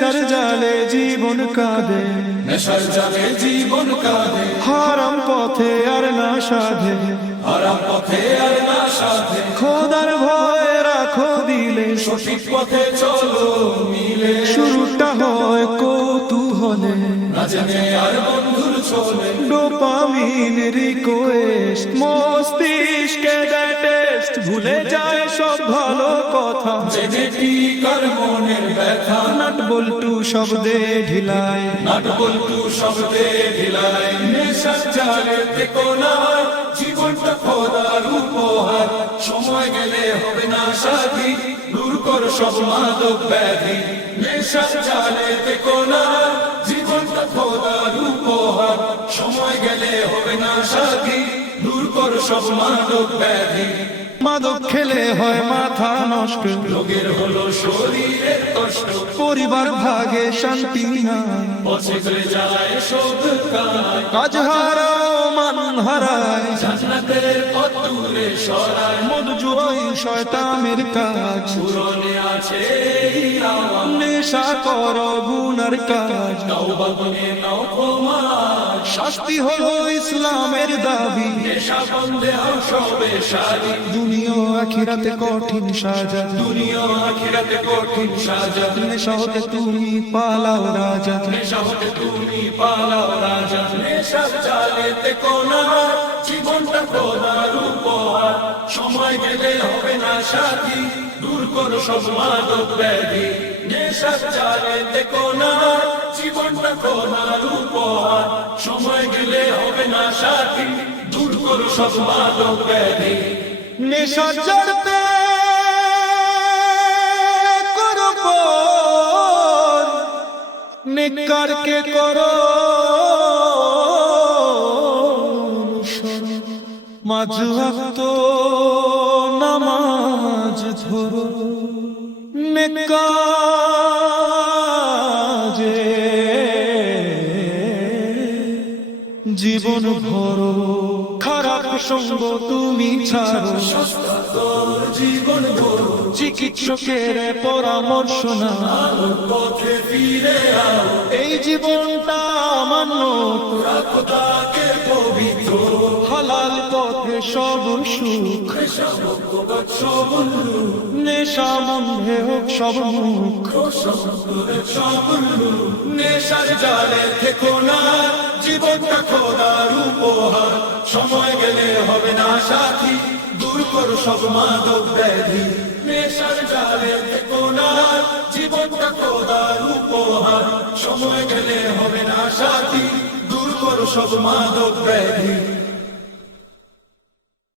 নেশার জালে জীবন কাঁদে। নেশার জালে জীবন কাঁদে। হারাম পথে আর না সাধে। হারাম পথে আর না সাথে খোদার ভয় রাখো দিলে। সঠিক পথে চলো মিলে। শুরুটা হয় কৌতূহলে। না জেনে আর বন্ধুর চলে। Dopamine request. মস্তিষ্কে দেয় ভুলে যায় সব ভালো কথা। মনের ব্যথা? নাট বল্টু শব্দে ঢিলায় নাট বল্টু শব্দে জালে দেখো না জীবনটা খোদার উপহার। সময় গেলে হবে না সাথী দূর কর সব মাদক ব্যাধি। নেশার জালে দেখো না জীবনটা খোদার উপহার। সময় গেলে হবে না সাথী দূর কর সব মাদক ব্যাধি। মাদক খেলে হয় মাথা নষ্ট। রোগের হলো শরীরের কষ্ট। পরিবার ভাগে শান্তি নাই। পচে যায় কাজ। হারাও মান হারায়। জান্নাতের পথ দূরে সরায়। মধু জুয়াই শয়তানের কাজ। পুরনে আছে নেশা কর গুনার কাজ। নাও ক্ষমার শাস্তি হলো ইসলামের দাবি। নেশা বন্ধে হও সবে সারি। দুনিয়া আখিরাতে কঠিন সাজা। দুনিয়া আখিরাতে কঠিন সাজা। নেশা হতে তুমি পালাও রাজা। নেশা হতে তুমি পালাও রাজা। কোনা জীবনটা উপহার। সময় গেলে হবে না সাথী দূর করো সব মাদক ব্যাধি। কোনা জীবনটা খোদার উপহার সময় গেলে হবে না সাথী দূর করো। সব মাদক করো জীবন ভরো। খারাপ সঙ্গ তুমি ছাড়ো। জীবন ভরো চিকিৎসকের পরামর্শ না পথে ফিরে এই জীবনটা আমার রাখো তাকে পবিত্র সব সুখ নেশা বন্ধে হোক সব মুখ নেশার জালে থেকো না জীবনটা খোদার উপহার সময় গেলে হবে না সাথী দূর করো সব মাদক ব্যাধি নেশার জালে থেকো না, জীবনটা খোদার উপহার। সময় গেলে হবে না সাথী, দূর করো সব মাদক ব্যাধি।